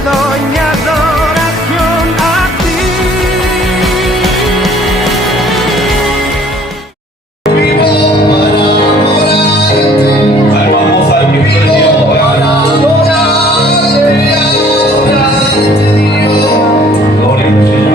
doy mi adoración a ti. Vivo para adorarte. Vamos al Vivo para adorarte, adorarte, Dios. Gloria al Señor.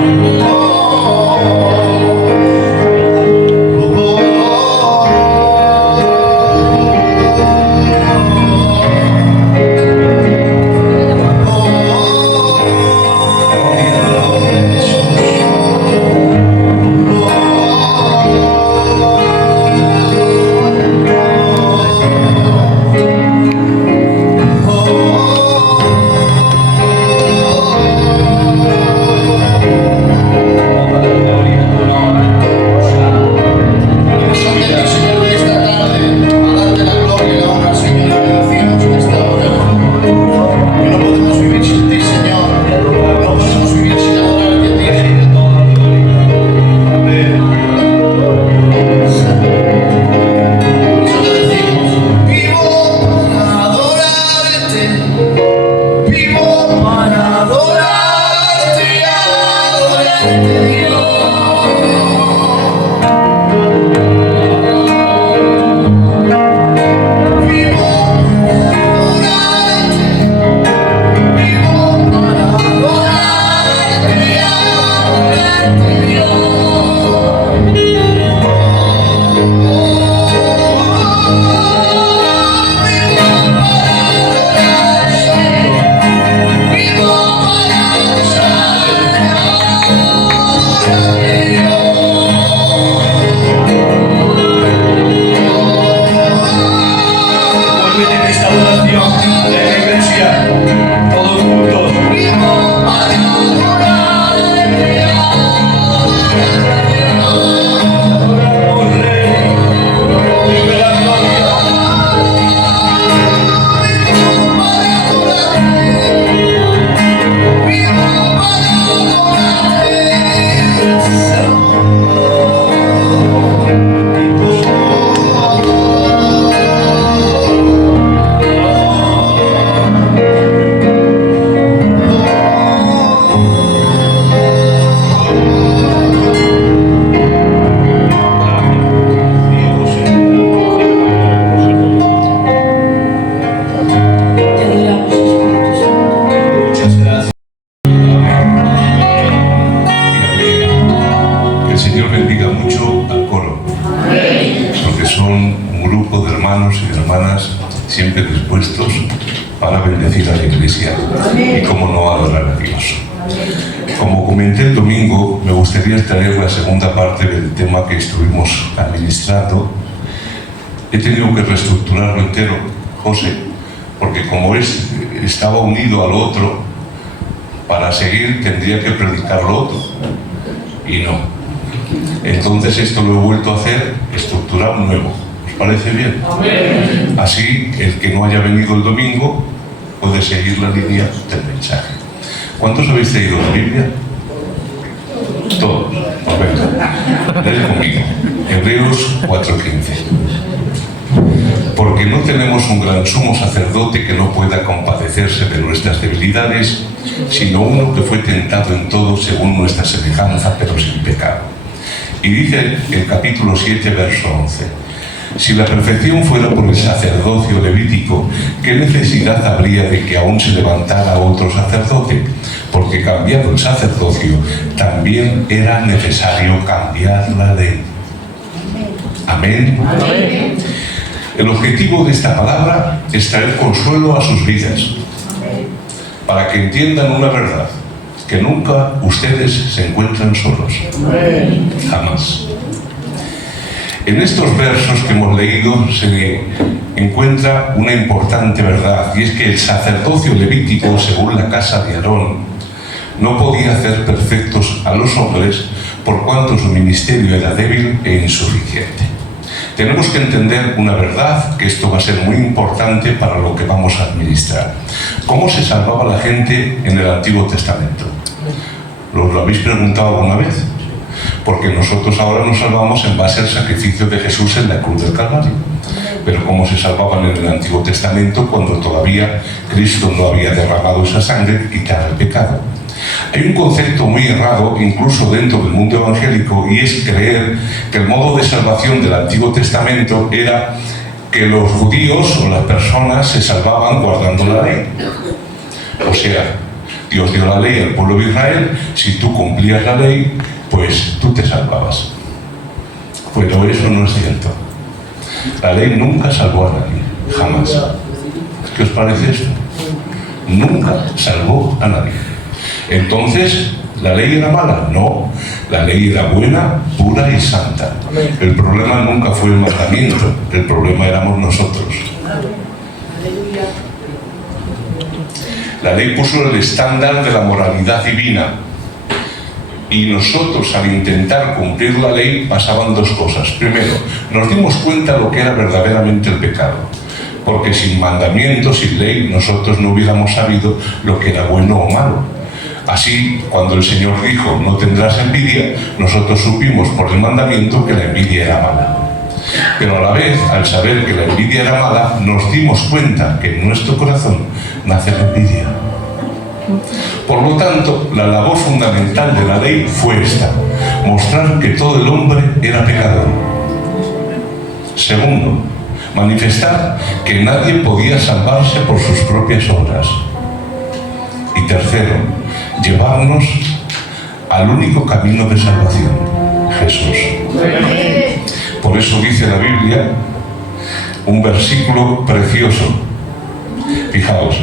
Siempre dispuestos para bendecir a la Iglesia y, como no, adorar a Dios. Como comenté el domingo, me gustaría extraer la segunda parte del tema que estuvimos administrando. He tenido que reestructurarlo entero, José, porque como estaba unido al otro, para seguir tendría que predicar lo otro, y no. Entonces esto lo he vuelto a hacer, estructurar nuevo. ¿Parece bien? Amén. Así, el que no haya venido el domingo puede seguir la línea del mensaje. ¿Cuántos habéis leído la Biblia? Todos. Pues venga, leed conmigo. Hebreos 4:15. Porque no tenemos un gran sumo sacerdote que no pueda compadecerse de nuestras debilidades, sino uno que fue tentado en todo según nuestra semejanza, pero sin pecado. Y dice el capítulo 7, verso 11. Si la perfección fuera por el sacerdocio levítico, ¿qué necesidad habría de que aún se levantara otro sacerdote? Porque cambiado el sacerdocio, también era necesario cambiar la ley. Amén. Amén. El objetivo de esta palabra es traer consuelo a sus vidas, para que entiendan una verdad, que nunca ustedes se encuentran solos. Amén. Jamás. En estos versos que hemos leído se encuentra una importante verdad, y es que el sacerdocio levítico, según la casa de Aarón, no podía hacer perfectos a los hombres por cuanto su ministerio era débil e insuficiente. Tenemos que entender una verdad, que esto va a ser muy importante para lo que vamos a administrar. ¿Cómo se salvaba la gente en el Antiguo Testamento? ¿Lo habéis preguntado alguna vez? Porque nosotros ahora nos salvamos en base al sacrificio de Jesús en la cruz del Calvario. Pero ¿cómo se salvaban en el Antiguo Testamento cuando todavía Cristo no había derramado esa sangre que quitara el pecado? Hay un concepto muy errado, incluso dentro del mundo evangélico, y es creer que el modo de salvación del Antiguo Testamento era que los judíos o las personas se salvaban guardando la ley. O sea, Dios dio la ley al pueblo de Israel, si tú cumplías la ley, pues tú te salvabas. Pero eso no es cierto. La ley nunca salvó a nadie, jamás. ¿Qué os parece esto? Nunca salvó a nadie. Entonces, ¿la ley era mala? No, la ley era buena, pura y santa. El problema nunca fue el mandamiento, el problema éramos nosotros. La ley puso el estándar de la moralidad divina. Y nosotros, al intentar cumplir la ley, pasaban dos cosas. Primero, nos dimos cuenta de lo que era verdaderamente el pecado. Porque sin mandamiento, sin ley, nosotros no hubiéramos sabido lo que era bueno o malo. Así, cuando el Señor dijo, no tendrás envidia, nosotros supimos por el mandamiento que la envidia era mala. Pero a la vez, al saber que la envidia era mala, nos dimos cuenta que en nuestro corazón nace la envidia. Por lo tanto, la labor fundamental de la ley fue esta: mostrar que todo el hombre era pecador. Segundo, manifestar que nadie podía salvarse por sus propias obras. Y tercero, llevarnos al único camino de salvación, Jesús. Por eso dice la Biblia un versículo precioso. Fijaos,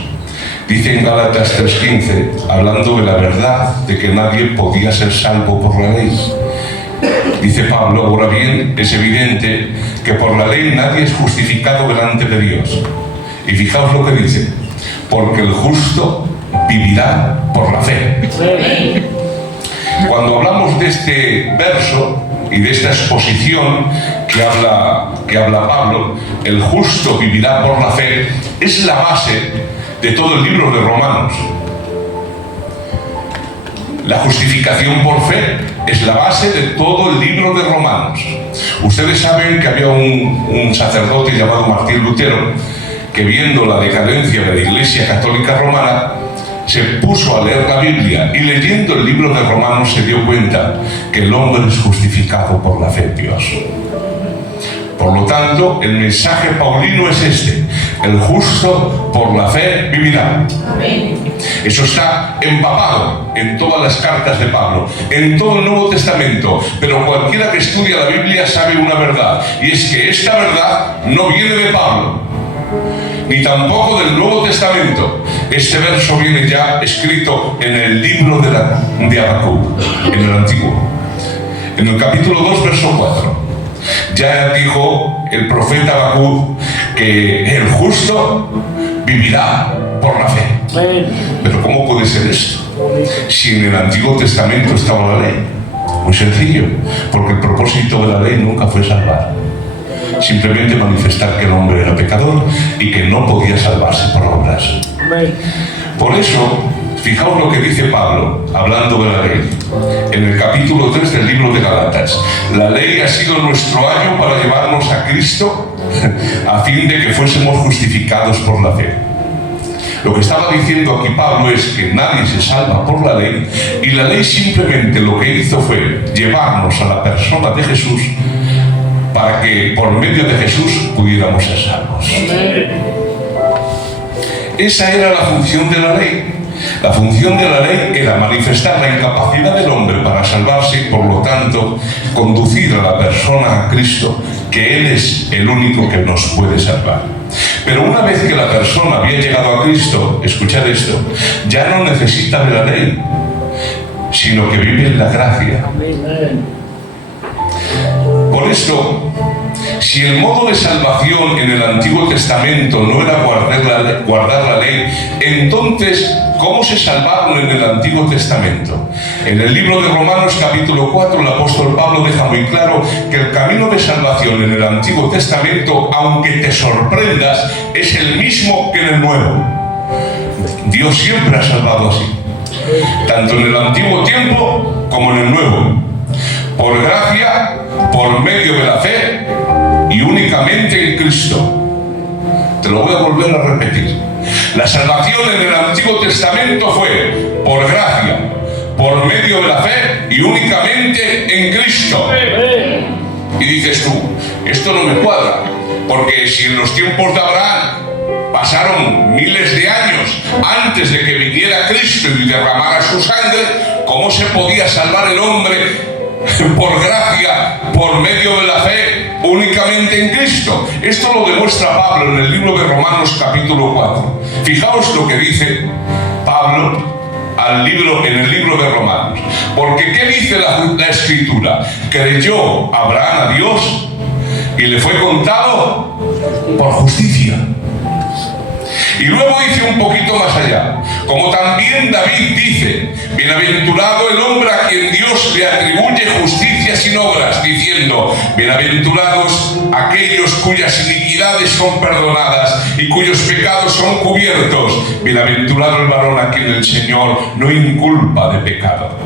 dice en Gálatas 3:15, hablando de la verdad de que nadie podía ser salvo por la ley. Dice Pablo, ahora bien, es evidente que por la ley nadie es justificado delante de Dios. Y fijaos lo que dice, porque el justo vivirá por la fe. Cuando hablamos de este verso y de esta exposición que habla Pablo, el justo vivirá por la fe, es la base de todo el libro de Romanos. La justificación por fe es la base de todo el libro de Romanos. Ustedes saben que había un sacerdote llamado Martín Lutero que, viendo la decadencia de la Iglesia Católica Romana, se puso a leer la Biblia y, leyendo el libro de Romanos, se dio cuenta que el hombre es justificado por la fe en Dios. Por lo tanto, el mensaje paulino es este: el justo por la fe vivirá. Eso está empapado en todas las cartas de Pablo, en todo el Nuevo Testamento. Pero cualquiera que estudia la Biblia sabe una verdad, y es que esta verdad no viene de Pablo, ni tampoco del Nuevo Testamento. Este verso viene ya escrito en el libro de Habacuc, en el Antiguo, en el capítulo 2, verso 4. Ya dijo el profeta Habacuc que el justo vivirá por la fe. Pero ¿cómo puede ser esto si en el Antiguo Testamento estaba la ley? Muy sencillo, porque el propósito de la ley nunca fue salvar, simplemente manifestar que el hombre era pecador y que no podía salvarse por obras. Por eso, fijaos lo que dice Pablo, hablando de la ley, en el capítulo 3 del libro de Gálatas. La ley ha sido nuestro ayo para llevarnos a Cristo, a fin de que fuésemos justificados por la fe. Lo que estaba diciendo aquí Pablo es que nadie se salva por la ley, y la ley simplemente lo que hizo fue llevarnos a la persona de Jesús, para que por medio de Jesús pudiéramos ser salvos. Esa era la función de la ley. La función de la ley era manifestar la incapacidad del hombre para salvarse y, por lo tanto, conducir a la persona a Cristo, que Él es el único que nos puede salvar. Pero una vez que la persona había llegado a Cristo, escuchad esto, ya no necesita de la ley, sino que vive en la gracia. Por esto, si el modo de salvación en el Antiguo Testamento no era guardar la ley, entonces, ¿cómo se salvaron en el Antiguo Testamento? En el libro de Romanos, capítulo 4, el apóstol Pablo deja muy claro que el camino de salvación en el Antiguo Testamento, aunque te sorprendas, es el mismo que en el Nuevo. Dios siempre ha salvado así, tanto en el antiguo tiempo como en el nuevo, por gracia, por medio de la fe y y únicamente en Cristo. Te lo voy a volver a repetir. La salvación en el Antiguo Testamento fue por gracia, por medio de la fe y únicamente en Cristo. Y dices tú, esto no me cuadra, porque si en los tiempos de Abraham pasaron miles de años antes de que viniera Cristo y derramara su sangre, ¿cómo se podía salvar el hombre por gracia, por medio de la fe, únicamente en Cristo? Esto lo demuestra Pablo en el libro de Romanos capítulo 4. Fijaos lo que dice Pablo en el libro de Romanos. Porque ¿qué dice la Escritura? Creyó Abraham a Dios y le fue contado por justicia. Y luego dice un poquito más allá, como también David dice, bienaventurado el hombre a quien Dios le atribuye justicia sin obras, diciendo, bienaventurados aquellos cuyas iniquidades son perdonadas y cuyos pecados son cubiertos. Bienaventurado el varón a quien el Señor no inculpa de pecado.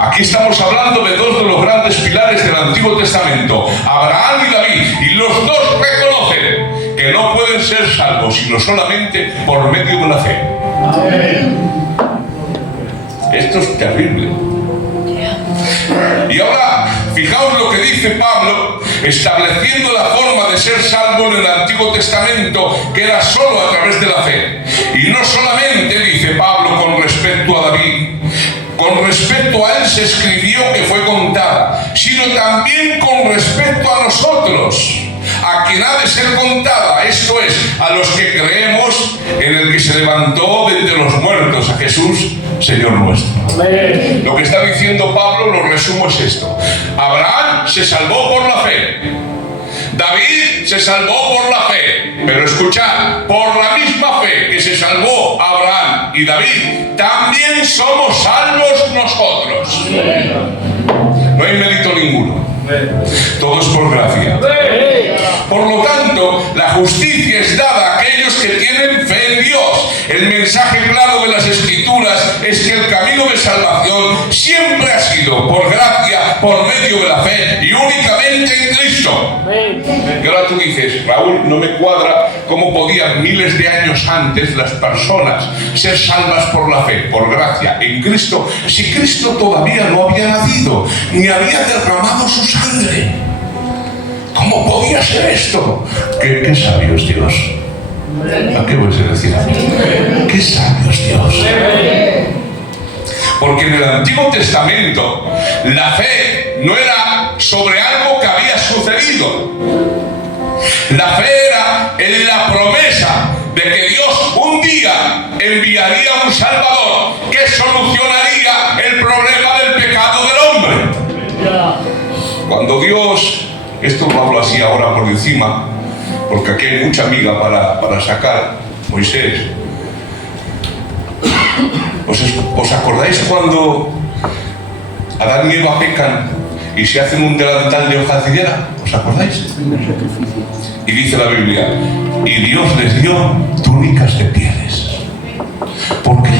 Aquí estamos hablando de dos de los grandes pilares del Antiguo Testamento, Abraham y David, y los dos reconocen que no pueden ser salvos sino solamente por medio de la fe. Esto es terrible. Y ahora, fijaos lo que dice Pablo, estableciendo la forma de ser salvo en el Antiguo Testamento, que era solo a través de la fe. Y no solamente, dice Pablo, con respecto a David, con respecto a él se escribió que fue contada, sino también con respecto a nosotros, a quien ha de ser contada, esto es, a los que creemos en el que se levantó de entre los muertos, a Jesús, Señor nuestro. Amén. Lo que está diciendo Pablo, lo resumo, es esto. Abraham se salvó por la fe. David se salvó por la fe. Pero escuchad, por la misma fe que se salvó Abraham y David, también somos salvos nosotros. No hay mérito ninguno. Todo es por gracia. Por lo tanto, la justicia es dada a aquellos que tienen fe en Dios. El mensaje claro de las Escrituras es que el camino de salvación siempre ha sido por gracia, por medio de la fe y únicamente en Cristo. Y ahora tú dices, Raúl, no me cuadra cómo podían miles de años antes las personas ser salvas por la fe, por gracia, en Cristo, si Cristo todavía no había nacido, ni había derramado su sangre. ¿Cómo podía ser esto? ¿Qué sabio es Dios? ¿A qué voy a decir a mí? ¿Qué sabio es Dios? Porque en el Antiguo Testamento la fe no era sobre algo que había sucedido. La fe era en la promesa de que Dios un día enviaría un Salvador que solucionaría el problema del pecado del hombre. Cuando Dios, esto lo hablo así ahora por encima, porque aquí hay mucha miga para sacar, Moisés. ¿Os acordáis cuando Adán y Eva pecan y se hacen un delantal de hoja de higuera? ¿Os acordáis? Y dice la Biblia, y Dios les dio túnicas de pieles. ¿Por qué?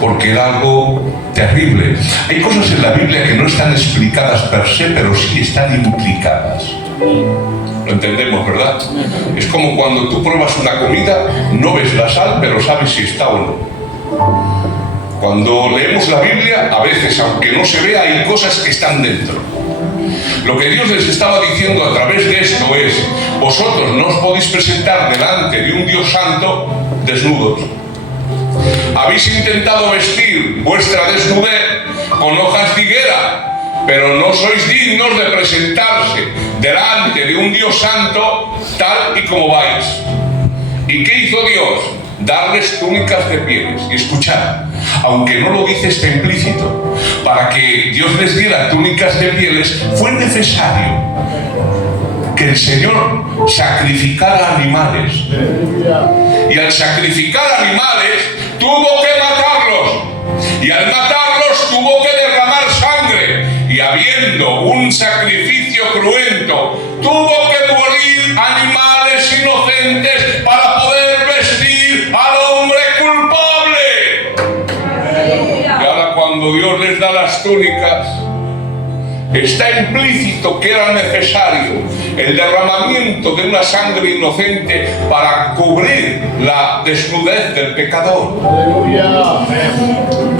Porque era algo terrible. Hay cosas en la Biblia que no están explicadas per se, pero sí están implicadas. Lo entendemos, ¿verdad? Es como cuando tú pruebas una comida, no ves la sal, pero sabes si está o no. Cuando leemos la Biblia, a veces, aunque no se vea, hay cosas que están dentro. Lo que Dios les estaba diciendo a través de esto es, vosotros no os podéis presentar delante de un Dios santo desnudos. Habéis intentado vestir vuestra desnudez con hojas de higuera, pero no sois dignos de presentarse delante de un Dios santo tal y como vais. ¿Y qué hizo Dios? Darles túnicas de pieles. Y escuchad, aunque no lo dice, está implícito. Para que Dios les diera túnicas de pieles, fue necesario que el Señor sacrificara animales. Y al sacrificar animales, tuvo que matarlos. Y al matarlos, tuvo que derramar sangre. Y habiendo un sacrificio cruento, tuvo que morir animales inocentes para poder vestir al hombre culpable. Y ahora cuando Dios les da las túnicas, está implícito que era necesario el derramamiento de una sangre inocente para cubrir la desnudez del pecador.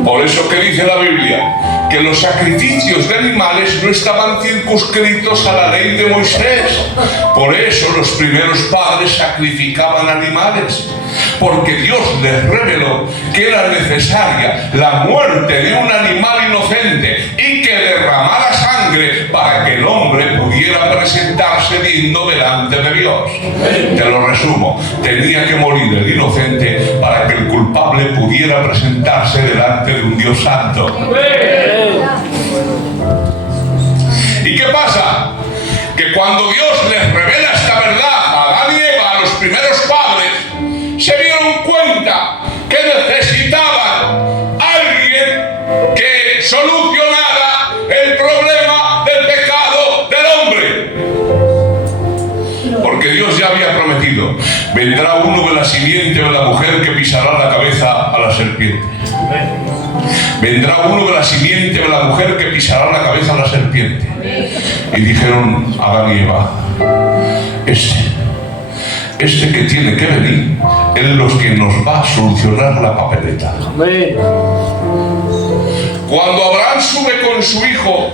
Por eso que dice la Biblia, que los sacrificios de animales no estaban circunscritos a la ley de Moisés. Por eso los primeros padres sacrificaban animales, porque Dios les reveló que era necesaria la muerte de un animal inocente y que derramara sangre para que el hombre pudiera presentarse digno delante de Dios. Te lo resumo, tenía que morir el inocente para que el culpable pudiera presentarse delante de un Dios santo. ¿Y qué pasa? Que cuando Dios les revela esta verdad a Adán y Eva, a los primeros padres, se dieron cuenta que necesitaban alguien que solucionara el problema del pecado del hombre. Porque Dios ya había prometido, vendrá uno de la simiente de la mujer que pisará la cabeza a la serpiente. Vendrá uno de la simiente de la mujer que pisará la cabeza a la serpiente. Y dijeron Adán y Eva, este que tiene que venir, él es quien nos va a solucionar la papeleta. Cuando Abraham sube con su hijo,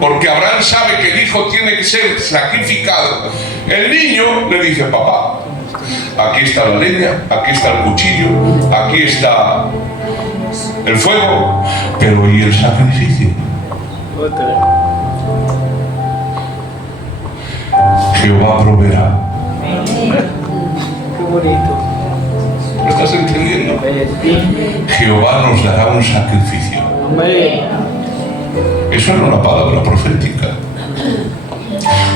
porque Abraham sabe que el hijo tiene que ser sacrificado, el niño le dice, papá, aquí está la leña, aquí está el cuchillo, aquí está el fuego, pero ¿y el sacrificio? Jehová proveerá. Qué bonito. ¿Lo estás entendiendo? Jehová nos dará un sacrificio. Amén. Eso era una palabra profética.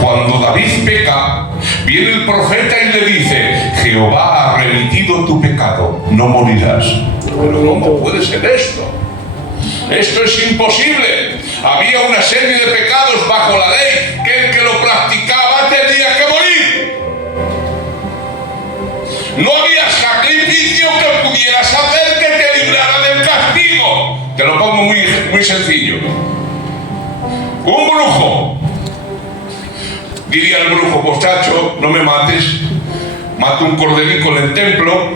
Cuando David peca, viene el profeta y le dice, Jehová ha remitido tu pecado, no morirás. Pero ¿cómo puede ser esto? Esto es imposible. Había una serie de pecados bajo la ley que el que lo practicaba tenía que morir. No había sacrificio que pudieras hacer que te librara del castigo. Te lo pongo muy sencillo. Un brujo. Diría el brujo, muchacho, no me mates. Mato un corderico en el templo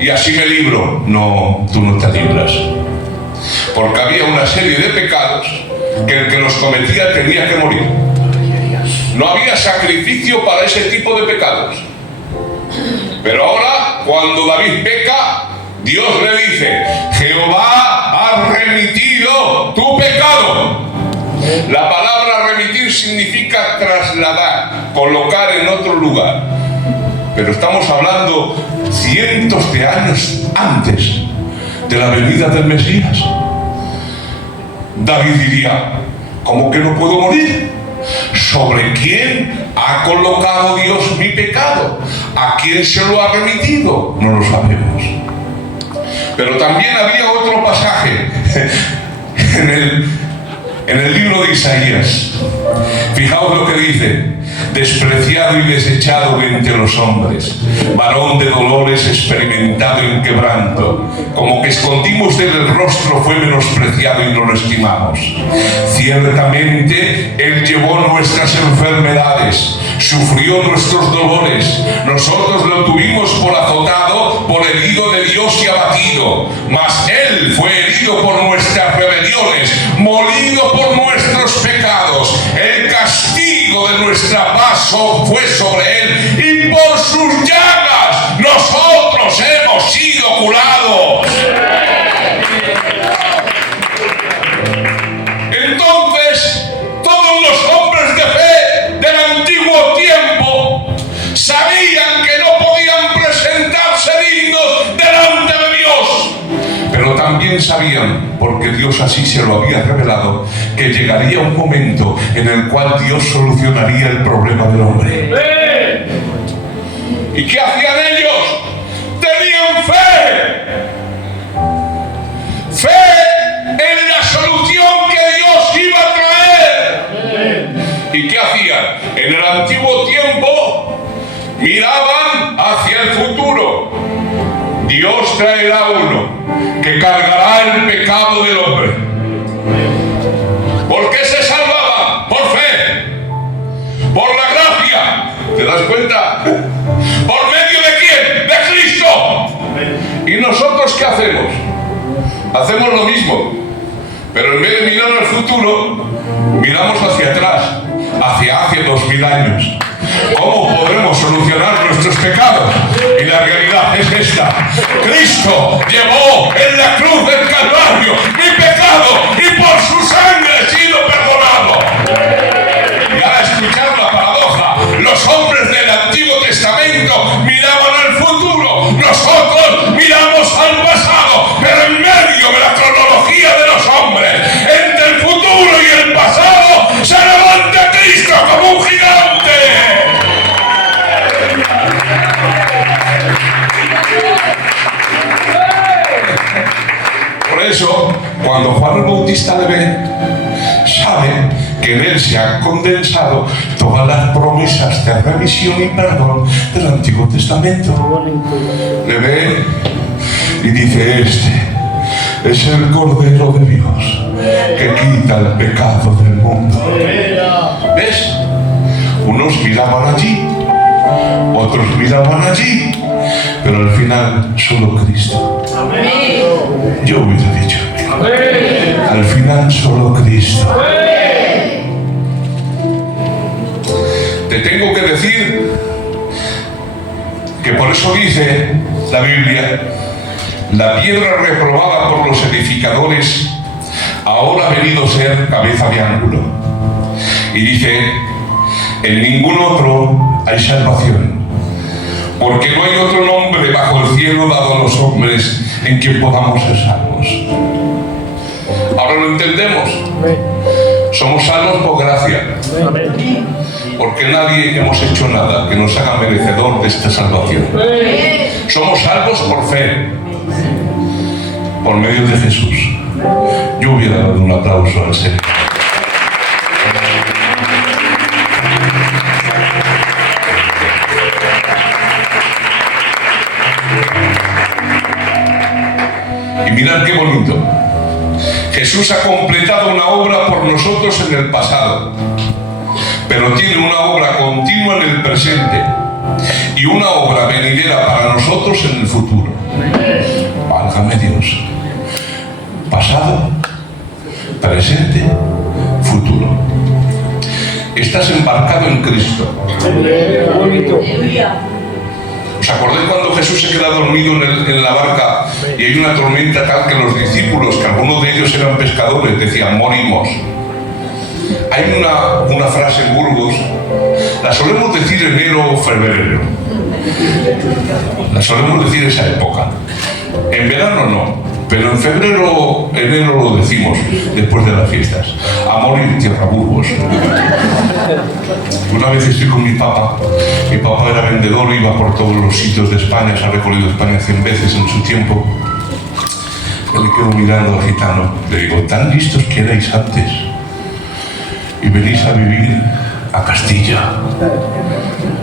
y así me libro. No, tú no te libras. Porque había una serie de pecados que el que los cometía tenía que morir. No había sacrificio para ese tipo de pecados. Pero ahora, cuando David peca, Dios le dice, Jehová ha remitido tu pecado. La palabra remitir significa trasladar, colocar en otro lugar. Pero estamos hablando cientos de años antes de la venida del Mesías. David diría, ¿cómo que no puedo morir? ¿Sobre quién ha colocado Dios mi pecado? ¿A quién se lo ha remitido? No lo sabemos. Pero también había otro pasaje en el libro de Isaías. Fijaos lo que dice, despreciado y desechado entre los hombres, varón de dolores, experimentado en quebranto, como que escondimos de él el rostro, fue menospreciado y no lo estimamos. Ciertamente él llevó nuestras enfermedades, sufrió nuestros dolores, nosotros lo tuvimos por azotado, por herido de Dios y abatido, mas él fue herido por nuestras rebeliones, molido por nuestros pecados. El castigo de nuestra paz fue sobre él y por sus llagas nosotros hemos sido curados. Entonces, todos los hombres de fe del antiguo tiempo sabían que no podían presentarse dignos delante de Dios. Pero también sabían, porque Dios así se lo había revelado, que llegaría un momento en el cual Dios solucionaría el problema del hombre. ¿Y qué hacían ellos? Tenían fe. Fe en la solución que Dios iba a traer. ¿Y qué hacían? En el antiguo tiempo miraban hacia el futuro. Dios traerá uno que cargará el pecado del hombre. ¿Por qué se salva das cuenta? ¿Por medio de quién? ¡De Cristo! ¿Y nosotros qué hacemos? Hacemos lo mismo, pero en vez de mirar al futuro, miramos hacia atrás, hace 2000 años. ¿Cómo podremos solucionar nuestros pecados? Y la realidad es esta: Cristo llevó en la cruz del Calvario mi pecado y por su sangre he sido perdonado. Y ahora escuchad la paradoja: los hombres del Antiguo Testamento miraban al futuro, nosotros miramos al pasado, pero en medio de la cronología de los hombres, entre el futuro y el pasado, se levanta Cristo como un gigante. Por eso, cuando Juan el Bautista le ve, sabe que en él se han condensado todas las promesas de remisión y perdón del Antiguo Testamento. Le ve y dice: este es el Cordero de Dios que quita el pecado del mundo. ¿Ves? Unos miraban allí, otros miraban allí, pero al final solo Cristo. Yo hubiera dicho: al final solo Cristo. Te tengo que decir que por eso dice la Biblia: la piedra reprobada por los edificadores ahora ha venido a ser cabeza de ángulo. Y dice: en ningún otro hay salvación, porque no hay otro nombre bajo el cielo dado a los hombres en quien podamos ser salvos. Ahora lo entendemos. Somos salvos por gracia, porque nadie hemos hecho nada que nos haga merecedor de esta salvación. Somos salvos por fe, por medio de Jesús. Yo hubiera dado un aplauso al Señor. Y mirad qué bonito. Jesús ha completado una obra por nosotros en el pasado, pero tiene una obra continua en el presente y una obra venidera para nosotros en el futuro. Válgame Dios. Pasado, presente, futuro. Estás embarcado en Cristo. ¿Os acordáis cuando Jesús se queda dormido en la barca y hay una tormenta tal que los discípulos, que algunos de ellos eran pescadores, decían: morimos? Hay una frase en Burgos, la solemos decir enero o febrero, la solemos decir esa época. En verano no, pero en febrero, enero lo decimos después de las fiestas: a morir tierra Burgos. Una vez estoy con mi papá era vendedor, iba por todos los sitios de España, se ha recorrido España 100 veces en su tiempo. Yo le quedo mirando al gitano, le digo: tan listos que erais antes y venís a vivir a Castilla,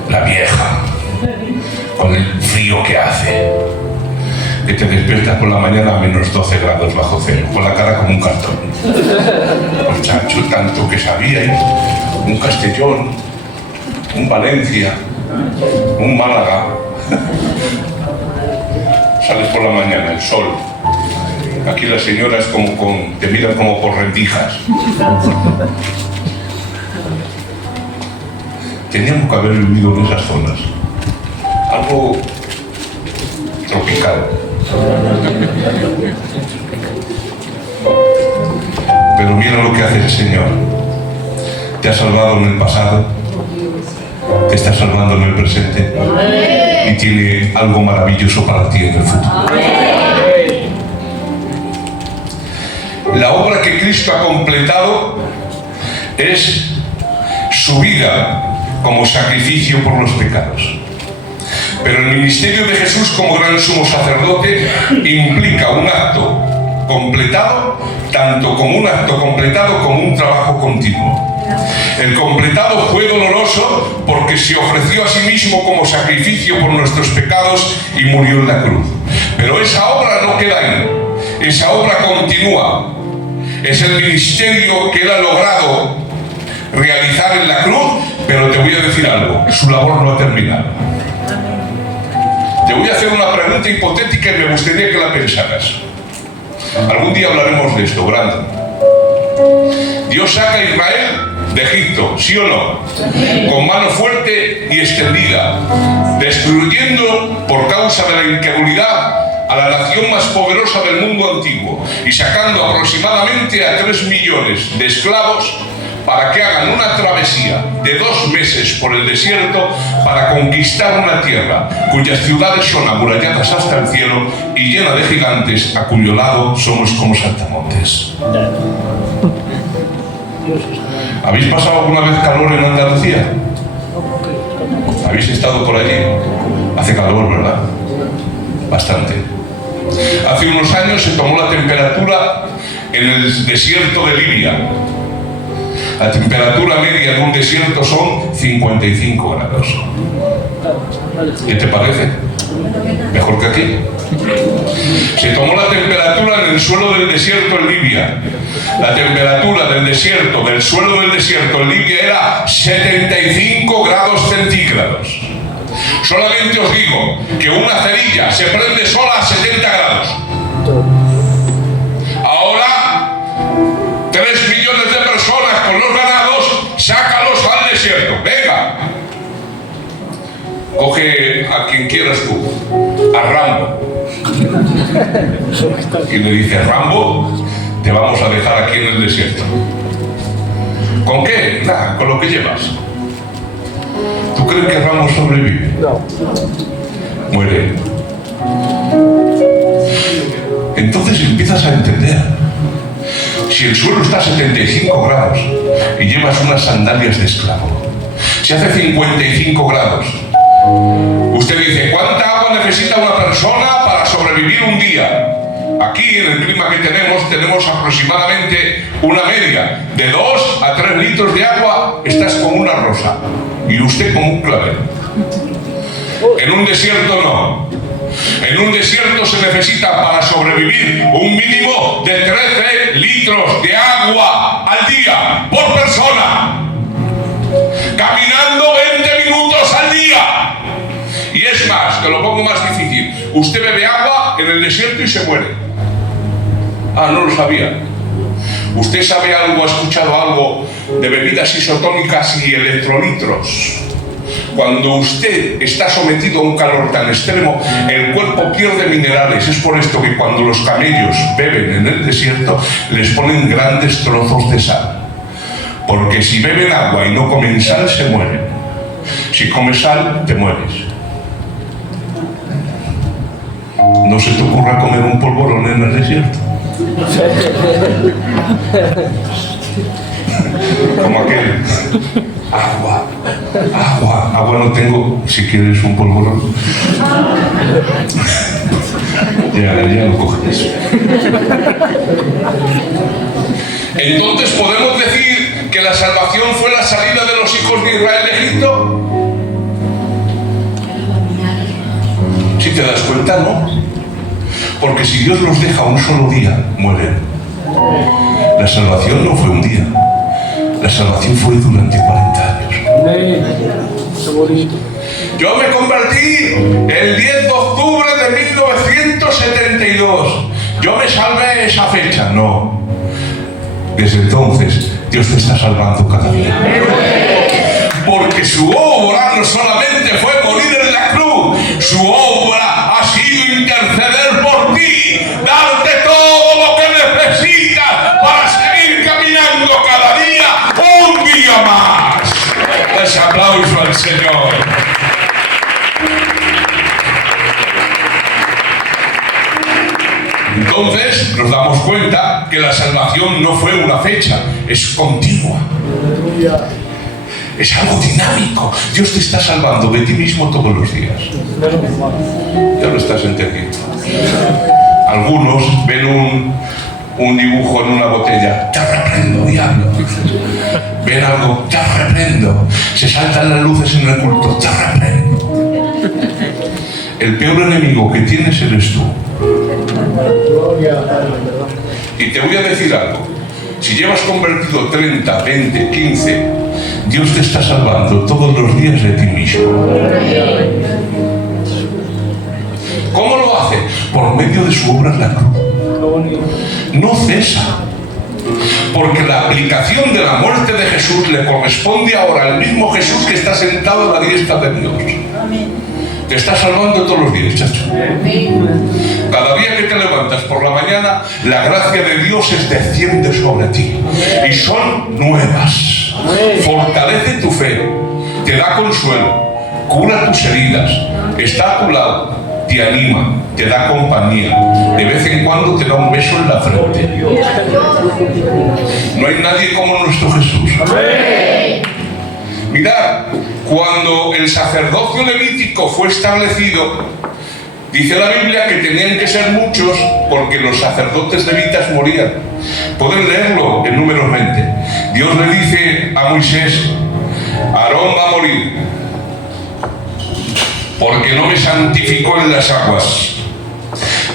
la Vieja, con el frío que hace, que te despiertas por la mañana a menos 12 grados bajo cero, con la cara como un cartón. Muchacho, tanto que sabíais: un Castellón, un Valencia, un Málaga. Sales por la mañana, el sol. Aquí las señoras te miran como por rendijas. Teníamos que haber vivido en esas zonas. Algo tropical. Pero mira lo que hace el Señor. Te ha salvado en el pasado, te está salvando en el presente y tiene algo maravilloso para ti en el futuro. La obra que Cristo ha completado es su vida como sacrificio por los pecados. Pero el ministerio de Jesús como gran sumo sacerdote implica un acto completado, tanto como un acto completado como un trabajo continuo. El completado fue doloroso porque se ofreció a sí mismo como sacrificio por nuestros pecados y murió en la cruz. Pero esa obra no queda ahí, esa obra continúa. Es el ministerio que Él ha logrado realizar en la cruz, Pero te voy a decir algo, su labor no ha terminado. Te voy a hacer una pregunta hipotética y me gustaría que la pensaras. Algún día hablaremos de esto, Brandon. Dios saca a Israel de Egipto, ¿sí o no? Con mano fuerte y extendida, destruyendo por causa de la incredulidad a la nación más poderosa del mundo antiguo y sacando aproximadamente a 3 millones de esclavos para que hagan una travesía de 2 meses por el desierto para conquistar una tierra cuyas ciudades son amuralladas hasta el cielo y llena de gigantes a cuyo lado somos como saltamontes. ¿Habéis pasado alguna vez calor en Andalucía? ¿Habéis estado por allí? Hace calor, ¿verdad? Bastante. Hace unos años se tomó la temperatura en el desierto de Libia. La temperatura media en un desierto son 55 grados. ¿Qué te parece? ¿Mejor que aquí? Se tomó la temperatura en el suelo del desierto en Libia. La temperatura del desierto, del suelo del desierto en Libia era 75 grados centígrados. Solamente os digo que una cerilla se prende sola a 70 grados. Ahora, 3 millones de personas con los ganados, sácalos al desierto. Venga. Coge a quien quieras tú, a Rambo. Y le dice, Rambo, te vamos a dejar aquí en el desierto. ¿Con qué? Nada, con lo que llevas. ¿Tú crees que Rambo sobrevive? No. Muere. Entonces empiezas a entender. Si el suelo está a 75 grados y llevas unas sandalias de esclavo, si hace 55 grados, usted dice, ¿cuánta agua necesita una persona para sobrevivir un día? Aquí, en el clima que tenemos aproximadamente una media de 2 a 3 litros de agua, estás como una rosa y usted como un clavel. En un desierto no. En un desierto se necesita para sobrevivir un mínimo de 13 litros de agua al día por persona. Caminando 20 minutos al día. Y es más, te lo pongo más difícil. Usted bebe agua en el desierto y se muere. Ah, no lo sabía. ¿Usted sabe algo, ha escuchado algo de bebidas isotónicas y electrolitros? Cuando usted está sometido a un calor tan extremo, el cuerpo pierde minerales. Es por esto que cuando los camellos beben en el desierto, les ponen grandes trozos de sal. Porque si beben agua y no comen sal, se mueren. Si comes sal, te mueres. No se te ocurra comer un polvorón en el desierto. Como aquel. Agua no tengo, si quieres un polvorón. Ya lo coges. Entonces, ¿podemos decir que la salvación fue la salida de los hijos de Israel de Egipto? Si te das cuenta, no. Porque si Dios los deja un solo día, mueren. La salvación no fue un día. La salvación fue durante 40 años. Yo me convertí el 10 de octubre de 1972. Yo me salvé esa fecha. No. Desde entonces, Dios te está salvando cada día. Porque su obra no solamente fue morir en la cruz, su obra ha sido interceder por ti, darte todo lo que necesitas para seguir caminando cada día, un día más. Les aplauso al Señor. Entonces nos damos cuenta que la salvación no fue una fecha, es continua. Es algo dinámico. Dios te está salvando de ti mismo todos los días. Ya lo estás entendiendo. Algunos ven un dibujo en una botella. Te reprendo, diablo. Ven algo. Te reprendo. Se saltan las luces en el culto. Te reprendo. El peor enemigo que tienes eres tú. Y te voy a decir algo. si llevas convertido 30, 20, 15, Dios te está salvando todos los días de ti mismo. ¿Cómo lo hace? Por medio de su obra en la cruz. No cesa. Porque la aplicación de la muerte de Jesús le corresponde ahora al mismo Jesús que está sentado a la diestra de Dios. Te está salvando todos los días, chacho. Cada día que te levantas por la mañana, la gracia de Dios desciende sobre ti. Y son nuevas. Fortalece tu fe, te da consuelo, cura tus heridas, está a tu lado, te anima, te da compañía. De vez en cuando te da un beso en la frente. No hay nadie como nuestro Jesús. Mirad, cuando el sacerdocio levítico fue establecido, dice la Biblia que tenían que ser muchos porque los sacerdotes levitas morían. Pueden leerlo en Números 20. Dios le dice a Moisés: Aarón va a morir porque no me santificó en las aguas.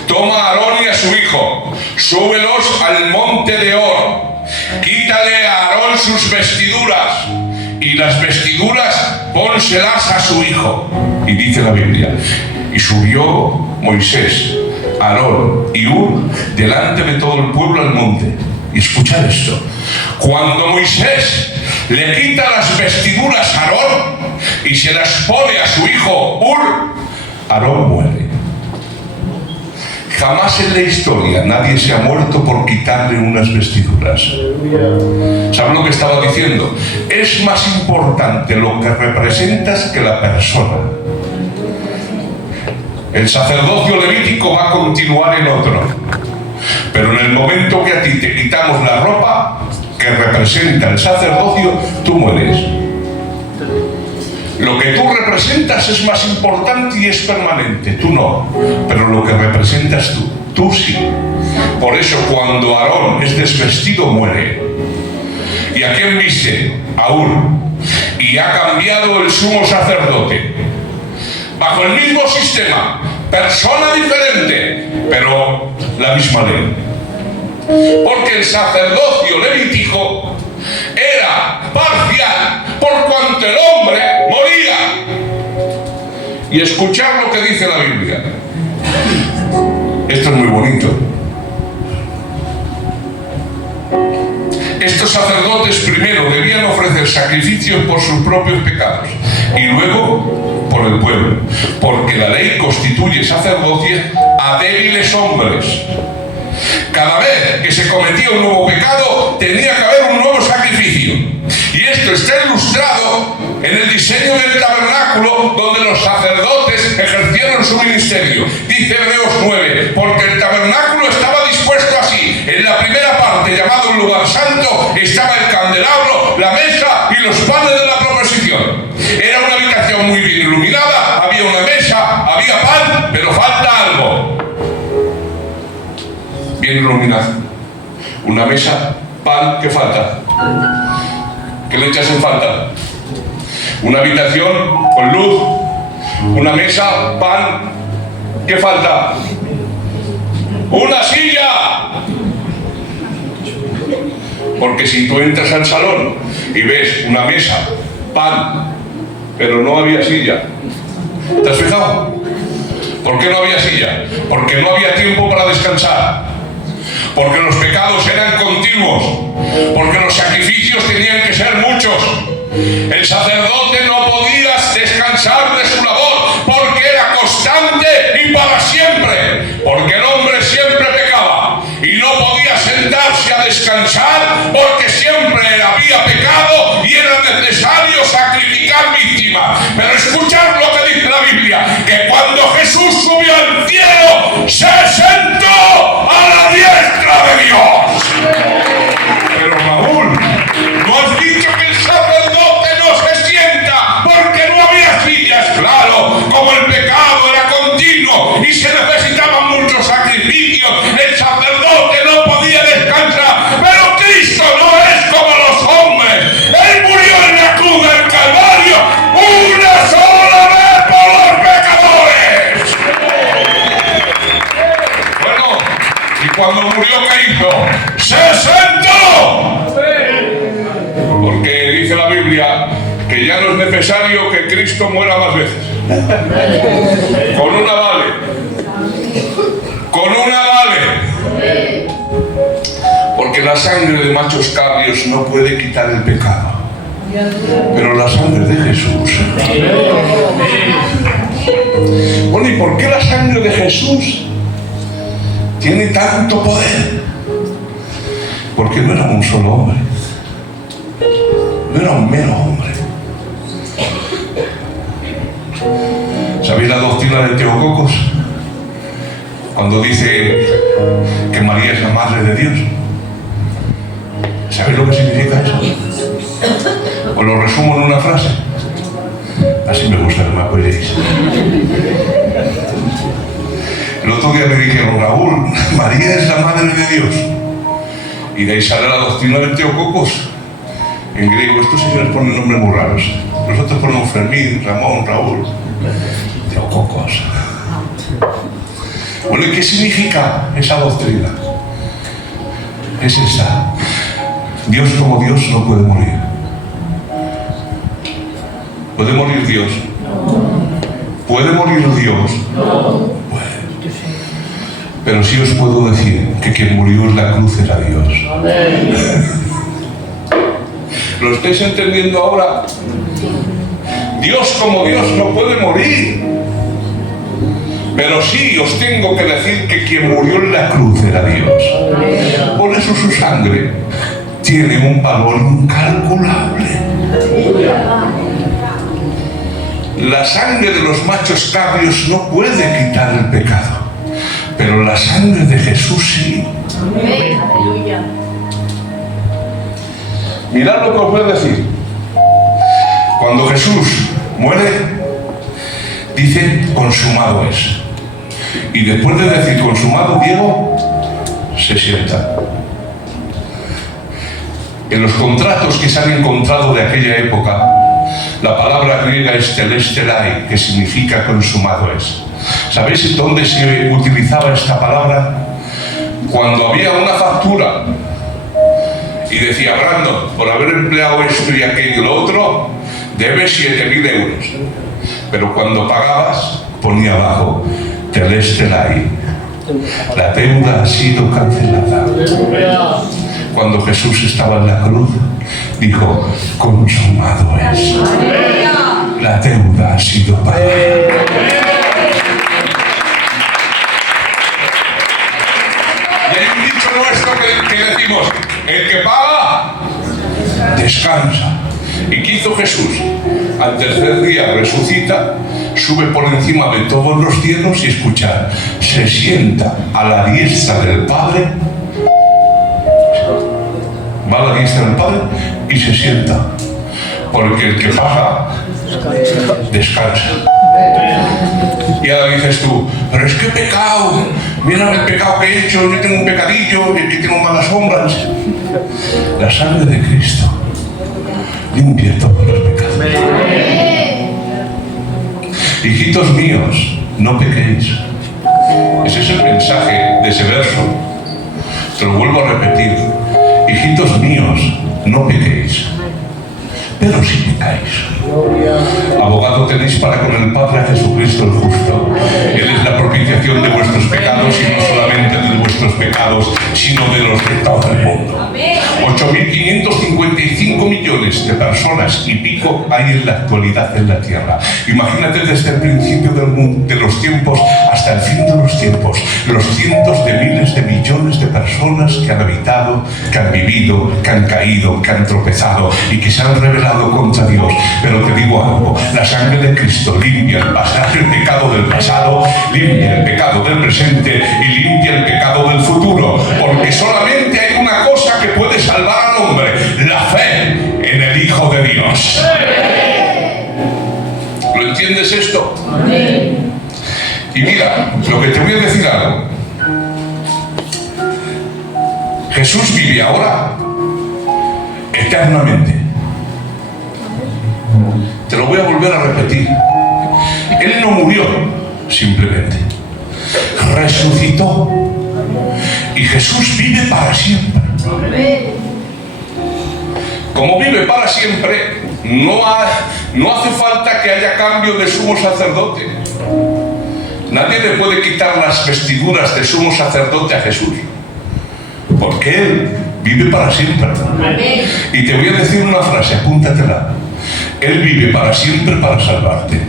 Toma a Aarón y a su hijo, súbelos al monte de Hor, quítale a Aarón sus vestiduras y las vestiduras pónselas a su hijo. Y dice la Biblia: y subió Moisés, Aarón y Hur delante de todo el pueblo al monte. Y escuchad esto: cuando Moisés le quita las vestiduras a Aarón y se las pone a su hijo Hur, Aarón muere. Jamás en la historia nadie se ha muerto por quitarle unas vestiduras. ¿Saben lo que estaba diciendo? Es más importante lo que representas que la persona. El sacerdocio levítico va a continuar en otro. Pero en el momento que a ti te quitamos la ropa que representa el sacerdocio, tú mueres. Lo que tú representas es más importante y es permanente, tú no. Pero lo que representas tú sí. Por eso cuando Aarón es desvestido, muere. ¿Y a quién viste? A Hur. Y ha cambiado el sumo sacerdote. Bajo el mismo sistema, persona diferente, pero la misma ley. Porque el sacerdocio levítico era parcial por cuanto el hombre moría. Y escuchar lo que dice la Biblia. Esto es muy bonito. Estos sacerdotes primero debían ofrecer sacrificios por sus propios pecados y luego por el pueblo, porque la ley constituye sacerdocio a débiles hombres. Cada vez que se cometía un nuevo pecado, tenía que haber un nuevo sacrificio. Y esto está ilustrado en el diseño del tabernáculo, donde los sacerdotes ejercieron su ministerio. Dice Hebreos 9, porque el tabernáculo estaba dispuesto así. En la primera parte, llamado el lugar santo, estaba el candelabro, la mesa y los panes de la proposición. Era una habitación muy bien iluminada, había una mesa, había pan, pero falta algo. Bien iluminado. Una mesa, pan, ¿qué falta? ¿Qué le echas en falta? Una habitación con luz, una mesa, pan, ¿qué falta? ¡Una silla! Porque si tú entras al salón y ves una mesa, pan, pero no había silla, ¿te has fijado? ¿Por qué no había silla? Porque no había tiempo para descansar. Porque los pecados eran continuos, porque los sacrificios tenían que ser muchos. El sacerdote no podía descansar de su labor, porque era constante y para siempre, porque el hombre siempre pecaba y no podía sentarse a descansar, porque siempre había pecado y era necesario sacrificar víctimas. Pero escuchad lo que dice la Biblia, que cuando Jesús subió al cielo, se sentó a la diestra de Dios. Pero Raúl, ¿no has dicho que el sacerdote no se sienta porque no había sillas? Claro, como el pecado era continuo y se necesitaban muchos sacrificios, el sacerdote no podía descansar. Pero Cristo no es como los hombres. Él murió en la cruz del Calvario una sola vez por los pecadores. Bueno, lo que hizo? ¡Se sentó! Porque dice la Biblia que ya no es necesario que Cristo muera más veces. Con una vale. Con una vale. Porque la sangre de machos cabríos no puede quitar el pecado. Pero la sangre de Jesús. Bueno, ¿y por qué la sangre de Jesús tiene tanto poder? Porque no era un solo hombre. No era un mero hombre. ¿Sabéis la doctrina de Teococos? Cuando dice que María es la madre de Dios. ¿Sabéis lo que significa eso? Os lo resumo en una frase. Así me gusta que me apoyéis. El otro día me dijeron, Raúl, María es la madre de Dios. Y de ahí sale la doctrina de Teococos. En griego, estos señores ponen nombres muy raros. Nosotros ponemos Fermín, Ramón, Raúl. Teococos. Bueno, ¿y qué significa esa doctrina? Es esa. Dios como Dios no puede morir. ¿Puede morir Dios? ¿Puede morir Dios? Puede. Pero sí os puedo decir que quien murió en la cruz era Dios. ¿Lo estáis entendiendo ahora? Dios como Dios no puede morir. Pero sí os tengo que decir que quien murió en la cruz era Dios. Por eso su sangre tiene un valor incalculable. La sangre de los machos cabríos no puede quitar el pecado, pero la sangre de Jesús sí. Mirad lo que os voy a decir. Cuando Jesús muere, dice consumado es. Y después de decir consumado, Diego se sienta. En los contratos que se han encontrado de aquella época, la palabra griega es telestelai, que significa consumado es. ¿Sabéis dónde se utilizaba esta palabra? Cuando había una factura y decía, Brandon, por haber empleado esto y aquello y lo otro, debes 7.000 euros. Pero cuando pagabas, ponía abajo, telestelai, la deuda ha sido cancelada. Cuando Jesús estaba en la cruz, dijo, consumado es. La deuda ha sido pagada. Y hay un dicho nuestro que decimos, el que paga, descansa. ¿Y qué hizo Jesús? Al tercer día resucita, sube por encima de todos los cielos y escucha, se sienta a la diestra del Padre, va a la diestra del Padre y se sienta, porque el que paga descansa. Y ahora dices tú, pero es que he pecado, mira el pecado que he hecho, yo tengo un pecadillo, que tengo malas obras. La sangre de Cristo limpia todos los pecados. Hijitos míos, no pequéis. Ese es el mensaje de ese verso. Te lo vuelvo a repetir. Hijitos míos, no pequéis, pero si pecáis. Abogado tenéis para con el Padre a Jesucristo el justo. Él es la propiciación de vuestros pecados, y no solamente de vuestros pecados, sino de los de todo el mundo. 8.555 millones de personas y pico hay en la actualidad en la Tierra. Imagínate desde el principio del mundo, de los tiempos hasta el fin de los tiempos, los cientos de miles de millones de personas que han habitado, que han vivido, que han caído, que han tropezado y que se han rebelado contra Dios. Pero te digo algo, la sangre de Cristo limpia el pecado del pasado, limpia el pecado del presente y limpia el pecado del futuro, porque solamente hay una cosa que puede salvar al hombre: la fe en el Hijo de Dios. ¿Lo entiendes esto? Y mira, lo que te voy a decir algo. Jesús vive ahora eternamente. Te lo voy a volver a repetir. Él no murió simplemente, resucitó Y Jesús vive para siempre. Como vive para siempre, no hace falta que haya cambio de sumo sacerdote. Nadie le puede quitar las vestiduras de sumo sacerdote a Jesús, porque Él vive para siempre. Y te voy a decir una frase, apúntatela. Él vive para siempre para salvarte.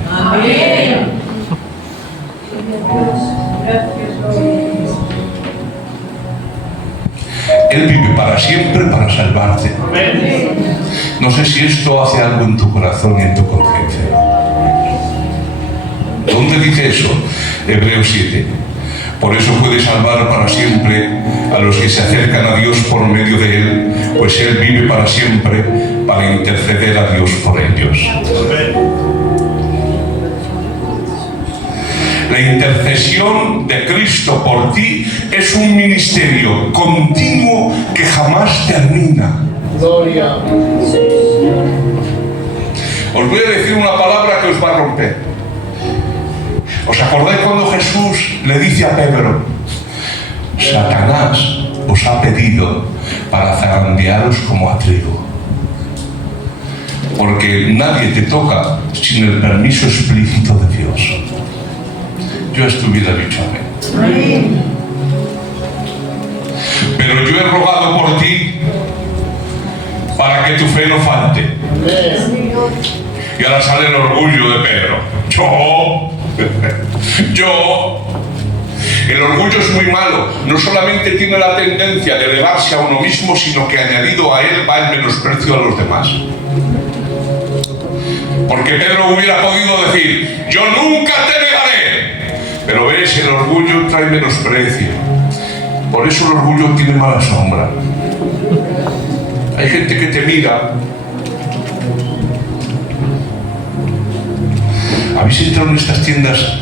Él vive para siempre para salvarte. No sé si esto hace algo en tu corazón y en tu conciencia. ¿Dónde dice eso? Hebreos 7. Por eso puede salvar para siempre a los que se acercan a Dios por medio de Él, pues Él vive para siempre para interceder a Dios por ellos. La intercesión de Cristo por ti es un ministerio continuo que jamás termina. Gloria. Os voy a decir una palabra que os va a romper. ¿Os acordáis cuando Jesús le dice a Pedro: Satanás os ha pedido para zarandearos como a trigo? Porque nadie te toca sin el permiso explícito de Dios. Yo estuviera dicho amén. Pero yo he rogado por ti para que tu fe no falte. Y ahora sale el orgullo de Pedro. Yo. El orgullo es muy malo. No solamente tiene la tendencia de elevarse a uno mismo, sino que añadido a él va el menosprecio a los demás. Porque Pedro hubiera podido decir: yo nunca te negaré. Pero ves, el orgullo trae menosprecio. Por eso el orgullo tiene mala sombra. Hay gente que te mira. ¿Habéis entrado en estas tiendas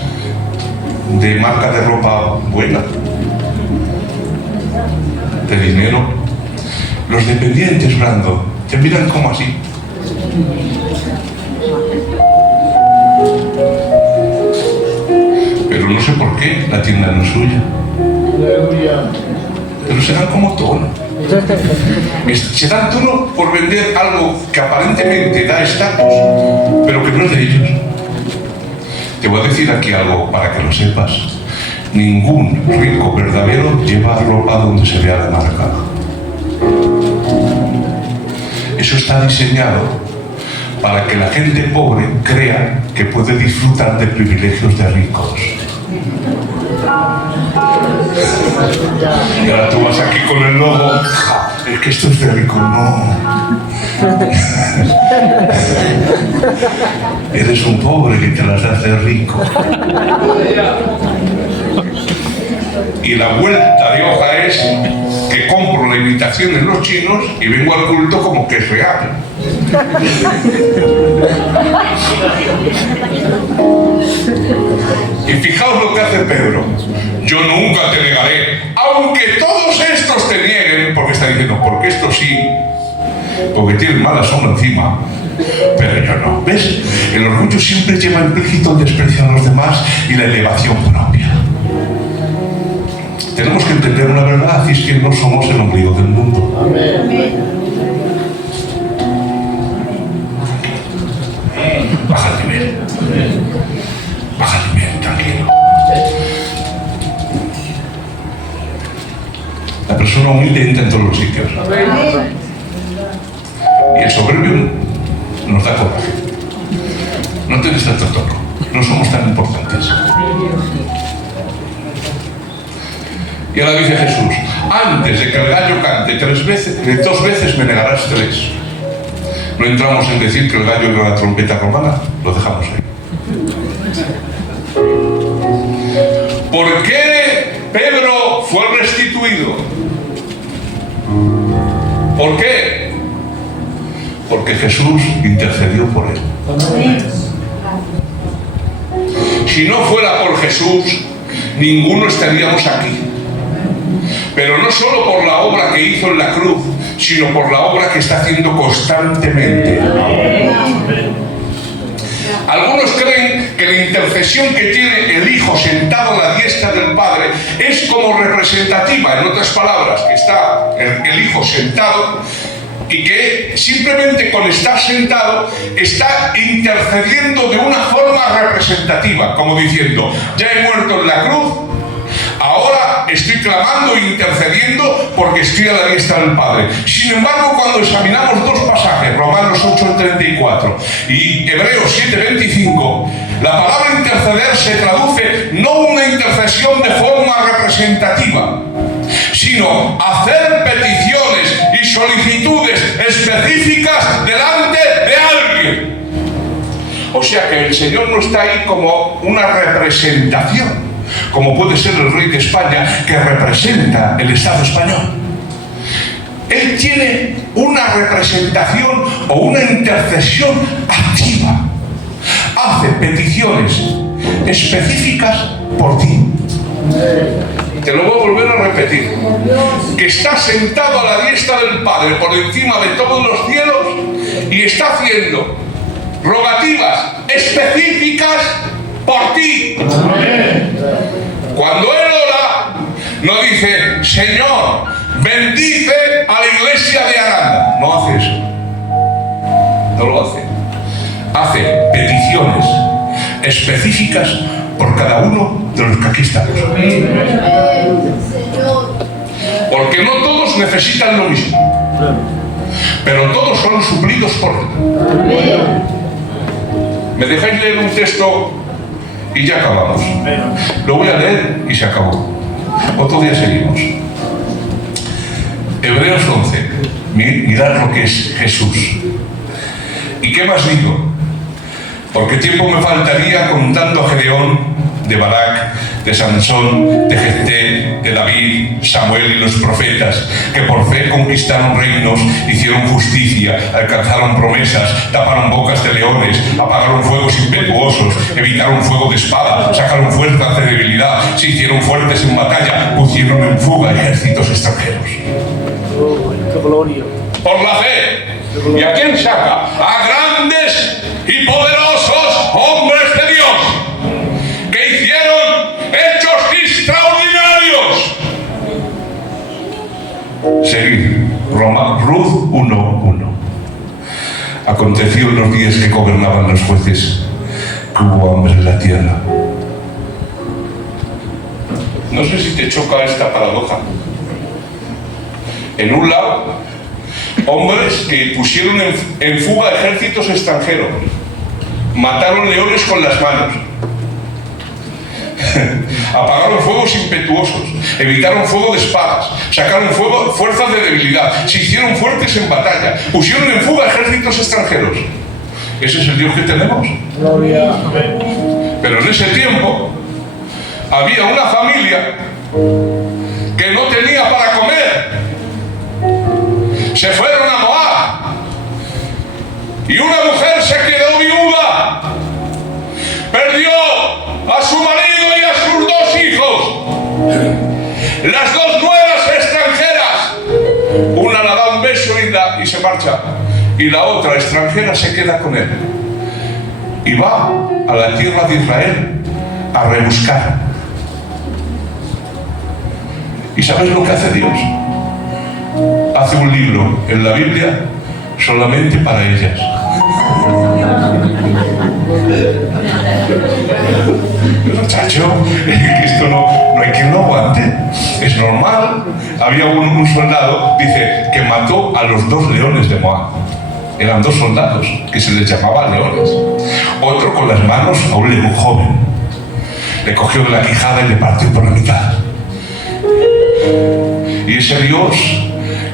de marca de ropa buena? De dinero. Los dependientes, Brando, te miran como así. Pero no sé por qué la tienda no es suya. Pero se dan como tono. Se dan tono por vender algo que aparentemente da estatus, pero que no es de ellos. Te voy a decir aquí algo para que lo sepas. Ningún rico verdadero lleva ropa donde se vea la marca. Eso está diseñado para que la gente pobre crea que puede disfrutar de privilegios de ricos. Y ahora tú vas aquí con el logo: es que esto es de rico. No. Eres un pobre que te las hace rico. Y la vuelta de hoja es que compro la imitación en los chinos y vengo al culto como que es real. Y fijaos lo que hace Pedro: yo nunca te negaré, aunque todos estos te nieguen. Porque está diciendo: porque estos sí, porque tienen mala sombra encima, pero yo no. ¿Ves? El orgullo siempre lleva implícito el desprecio a los demás y la elevación propia. Tenemos que entender una verdad, y es que no somos el ombligo del mundo. Amén. Baja el nivel. Baja el nivel, tranquilo. La persona humilde entra en todos los sitios. Y el soberbio nos da coraje. No te des tanto tono. No somos tan importantes. Y ahora dice Jesús: antes de que el gallo cante 2 veces me negarás 3. No entramos en decir que el gallo era la trompeta romana. Lo dejamos ahí. ¿Por qué Pedro fue restituido? ¿Por qué? Porque Jesús intercedió por él. Si no fuera por Jesús, ninguno estaríamos aquí. Pero no solo por la obra que hizo en la cruz, sino por la obra que está haciendo constantemente. Algunos creen que la intercesión que tiene el Hijo sentado a la diestra diestra del Padre es como representativa, en otras palabras, que está el Hijo sentado y que simplemente con estar sentado está intercediendo de una forma representativa, como diciendo, ya he muerto en la cruz, ahora estoy clamando e intercediendo porque estoy a la diestra del Padre. Sin embargo, cuando examinamos dos pasajes, Romanos 8:34 y Hebreos 7:25, la palabra interceder se traduce no una intercesión de forma representativa, sino hacer peticiones y solicitudes específicas delante de alguien. O sea que el Señor no está ahí como una representación, como puede ser el rey de España, que representa el Estado español. Él tiene una representación o una intercesión activa. Hace peticiones específicas por ti. Te lo voy a volver a repetir. Que está sentado a la diestra del Padre por encima de todos los cielos y está haciendo rogativas específicas por ti. Cuando Él ora, no dice, Señor, bendice a la iglesia de Aranda. No hace eso. No lo hace. Hace peticiones específicas por cada uno de los que aquí estamos. Porque no todos necesitan lo mismo, pero todos son suplidos por Él. ¿Me dejáis leer un texto y ya acabamos? Lo voy a leer y se acabó. Otro día seguimos. Hebreos 11. Mirad lo que es Jesús. ¿Y qué más digo? Porque tiempo me faltaría contando a Gedeón, de Barak, de Sansón, de Jefté, de David, Samuel y los profetas, que por fe conquistaron reinos, hicieron justicia, alcanzaron promesas, taparon bocas de leones, apagaron fuegos impetuosos, evitaron fuego de espada, sacaron fuerzas de debilidad, se hicieron fuertes en batalla, pusieron en fuga ejércitos extranjeros. ¡Qué gloria! Por la fe. ¿Y a quién saca? A grandes y poderosos hombres de Dios que hicieron hechos extraordinarios. Seguid. Ruth 1:1. Aconteció en los días que gobernaban los jueces que hubo hambre en la tierra. No sé si te choca esta paradoja. En un lado, hombres que pusieron en fuga ejércitos extranjeros, mataron leones con las manos, apagaron fuegos impetuosos, evitaron fuego de espadas, sacaron fuerzas de debilidad, se hicieron fuertes en batalla, pusieron en fuga ejércitos extranjeros. Ese es el Dios que tenemos. Gloria. Pero en ese tiempo había una familia que no tenía para comer. Se fueron a Moab y una mujer se quedó viuda, perdió a su marido y a sus dos hijos, las dos nuevas extranjeras. Una le da un beso y se marcha, y la otra extranjera se queda con él y va a la tierra de Israel a rebuscar. ¿Y sabes lo que hace Dios? Hace un libro en la Biblia solamente para ellas. Muchacho, esto no hay quien lo aguante. Es normal. Había un soldado, dice, que mató a los dos leones de Moab. Eran dos soldados que se les llamaba leones. Otro con las manos a un león joven. Le cogió de la quijada y le partió por la mitad. Y ese Dios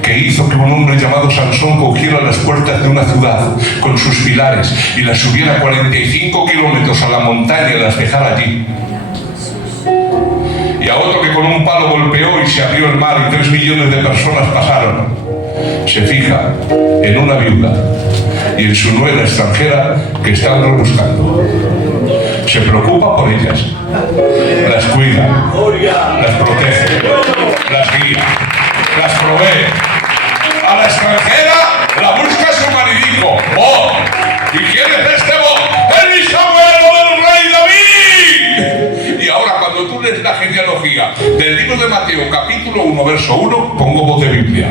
que hizo que un hombre llamado Sansón cogiera las puertas de una ciudad con sus pilares y las subiera 45 kilómetros a la montaña y las dejara allí. Y a otro que con un palo golpeó y se abrió el mar y 3 millones de personas pasaron. Se fija en una viuda y en su nuera extranjera que están rebuscando. Se preocupa por ellas, las cuida, las protege, las guía, las provee. A la extranjera la busca su maridico. ¡Oh! ¿Y quién es este vos? ¡El bisabuelo del rey David! Y ahora cuando tú lees la genealogía Del libro de Mateo, capítulo 1, verso 1, pongo voz de Biblia.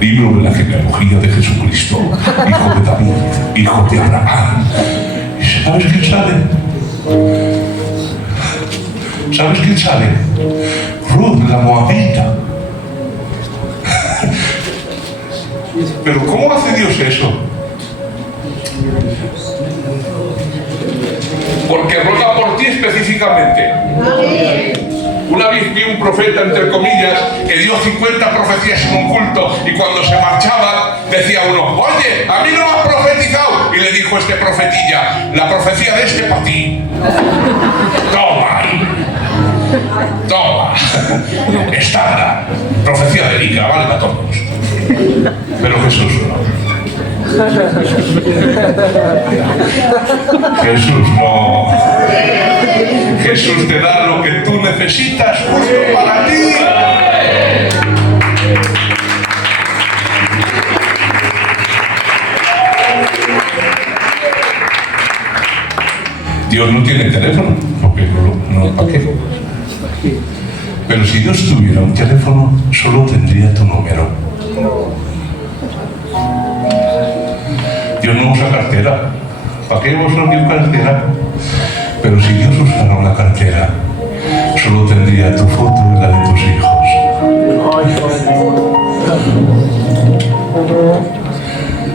Libro de la genealogía de Jesucristo, hijo de David, hijo de Abraham. ¿Y sabes quién sale? ¿Sabes quién sale? Ruth, la moabita. Pero ¿cómo hace Dios eso? Porque ruega por ti específicamente. Una vez vi un profeta, entre comillas, que dio 50 profecías en un culto y cuando se marchaba decía uno, oye, a mí no me has profetizado. Y le dijo este profetilla, la profecía de este para ti. Toma. Toma. Estándar. Profecía de Lica, vale para todos. Pero Jesús no. Jesús no. Jesús te da lo que tú necesitas justo para ti. Dios no tiene teléfono, porque no, ¿para qué? Pero si Dios tuviera un teléfono, solo tendría tu número. Dios no usa cartera. ¿Para qué vos no quieres cartera? Pero si Dios usara una cartera, solo tendría tu foto y la de tus hijos.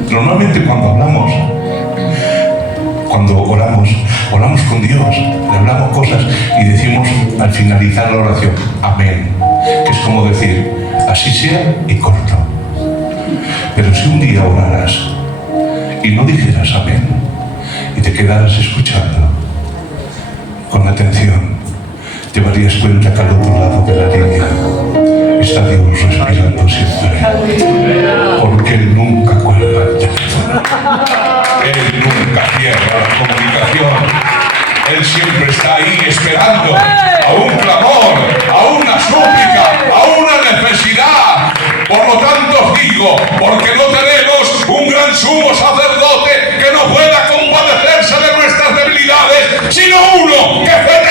Normalmente cuando oramos con Dios, le hablamos cosas y decimos al finalizar la oración, amén, que es como decir, así sea y corto. Pero si un día oraras y no dijeras amén y te quedaras escuchando con atención, te darías cuenta que al otro lado de la línea está Dios respirando siempre, porque Él nunca cuelga el teléfono, Él nunca cierra la comunicación, Él siempre está ahí esperando a un clamor, a una súplica, a una necesidad. Por lo tanto os digo, porque no tenemos un gran sumo sacerdote que no pueda compadecerse de nuestras debilidades, sino uno que fue